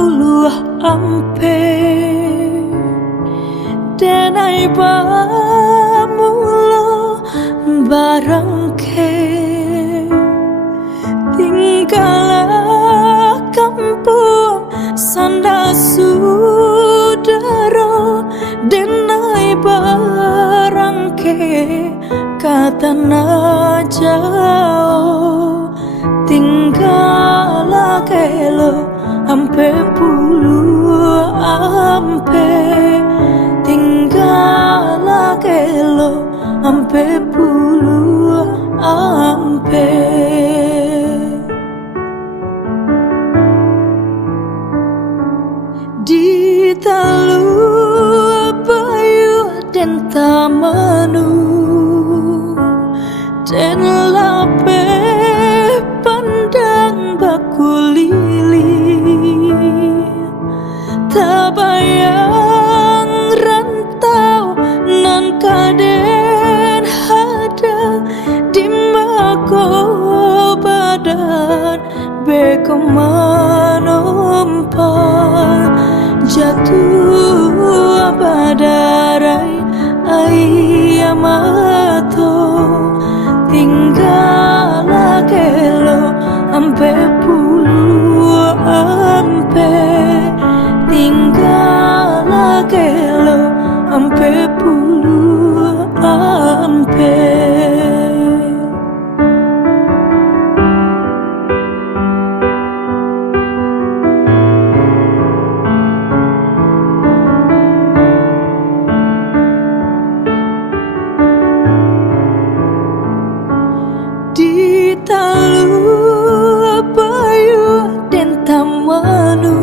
puluh ampe denai bamulo barangke tinggalah kampung sanda sudaro denai barangke kata najao tinggalah kelo ampe puluh ampe tinggalah kelo ampe puluh ampe di talu bayu dan tamanu dan lape pandang bakulili tabayang rantau nan kaden hada di mako badan beko manompa jatuh badarai ayamato tinggalah kelo ampe puluh ampe tinggalah kelo ampe puluh ampe di talu bayu dan tamanu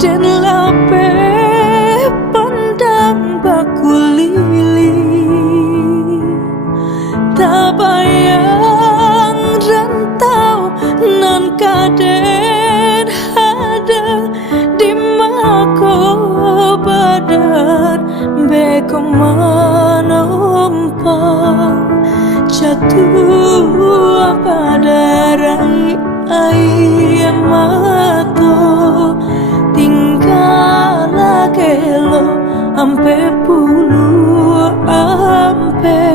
dan lape pandang bakulili tabayang rantau nan kaden ada di mako badan beko manompang jatuh pada rai ayamato tinggalah kelo ampe puluh ampe